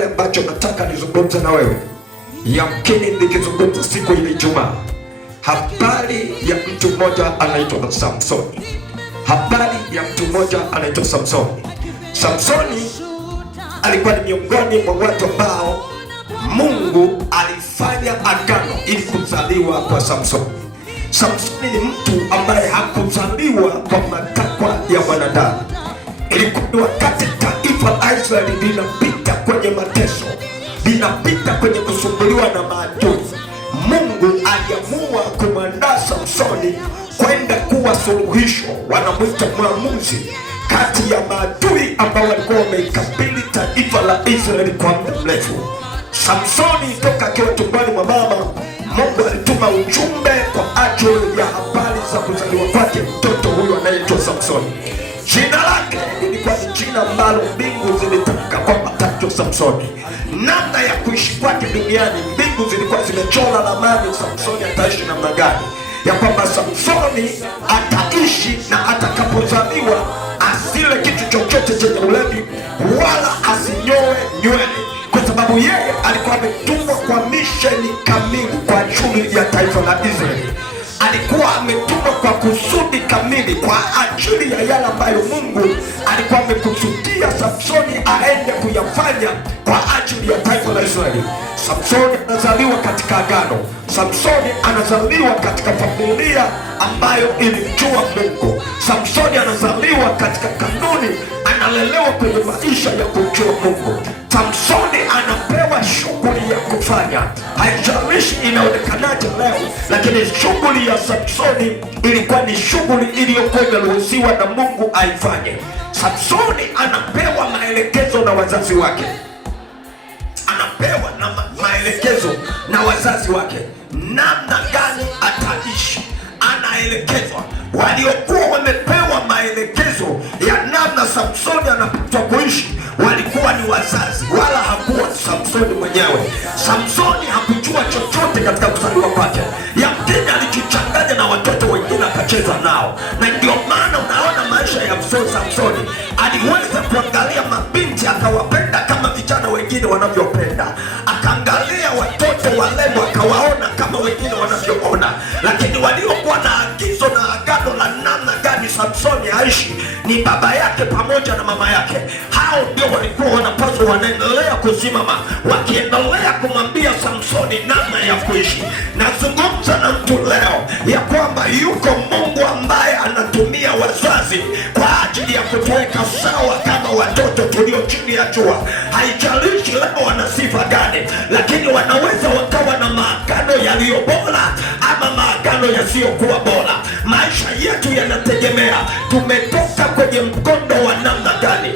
kipengele ambacho nataka nizungumze na wewe, yamkini nikizungumza siku ile Ijumaa, habari ya mtu mmoja anaitwa Samsoni. Habari ya mtu mmoja anaitwa Samsoni. Samsoni alikuwa ni miongoni mwa watu ambao Mungu alifanya agano ili kuzaliwa kwa Samsoni. Samsoni ni mtu ambaye hakuzaliwa kwa matakwa ya wanadamu. Ilikuwa ni wakati taifa la Israeli linapita kwenye mateso, linapita kwenye kusumbuliwa na maadui. Mungu aliamua kumwandaa Samsoni kwenda kuwa suluhisho, wanamwita mwamuzi, kati ya maadui ambao walikuwa wameikabili taifa la Israeli kwa muda mrefu. Samsoni toka akiwa tumboni mwa mama, Mungu alituma ujumbe kwa ajili ya habari za kuzaliwa kwake mtoto huyo anayeitwa Samsoni. Jina lake lilikuwa ni jina ambalo mbingu zilitamka kwamba ataitwa Samsoni. Namna ya kuishi kwake duniani, mbingu zilikuwa zimechora ramani Samsoni ataishi namna gani, ya kwamba Samsoni ataishi na atakapozaliwa asile kitu chochote chenye ulevi wala asinyoe nywele, kwa sababu yeye alikuwa ametumwa kwa misheni kamili kwa ajili ya taifa la Israeli. Alikuwa ametumwa kwa kusudi kamili kwa ajili ya yale ambayo Mungu alikuwa amekusudia Samsoni aende kuyafanya kwa ajili ya taifa la Israeli. Samsoni anazaliwa katika agano. Samsoni anazaliwa katika familia ambayo ilimjua Mungu. Samsoni anazaliwa katika kanuni, analelewa kwenye maisha ya kumjua Mungu. Samsoni anapewa shughuli ya kufanya, haijalishi inaonekanaje leo, lakini shughuli ya Samsoni ilikuwa ni shughuli iliyokuwa imeruhusiwa na Mungu aifanye. Samsoni anapewa maelekezo na wazazi wake, anapewa na maelekezo na wazazi wake namna gani ataishi. Anaelekezwa. Waliokuwa wamepewa maelekezo ya namna Samsoni anapaswa kuishi walikuwa ni wazazi, wala hakuwa Samsoni mwenyewe. Samsoni hakujua chochote katika kuzaliwa kwake. Yamkini alijichanganya na watoto wengine akacheza nao, na ndio maana unaona maisha ya Samsoni aliweza kuangalia mabinti akawapenda kama vijana wengine wanavyopenda, akaangalia watoto warembo akawaona kama wengine wanavyoona. Lakini waliokuwa na agizo na agano la namna gani Samsoni aishi ni baba yake pamoja na mama yake. Hao ndio walikuwa wanapaswa wanaendelea kusimama, wakiendelea kumwambia Samsoni namna ya kuishi. Nazungumza na mtu leo ya kwamba yuko Mungu ambaye anatumia wazazi kwa ajili ya kutuweka sawa kama watoto tulio chini ya jua. Haijalishi leo wana sifa gani, lakini wanaweza wakawa na maagano yaliyo bora ama maagano yasiyokuwa bora. Maisha yetu yanategemea tumetoka kwenye mkondo wa namna gani.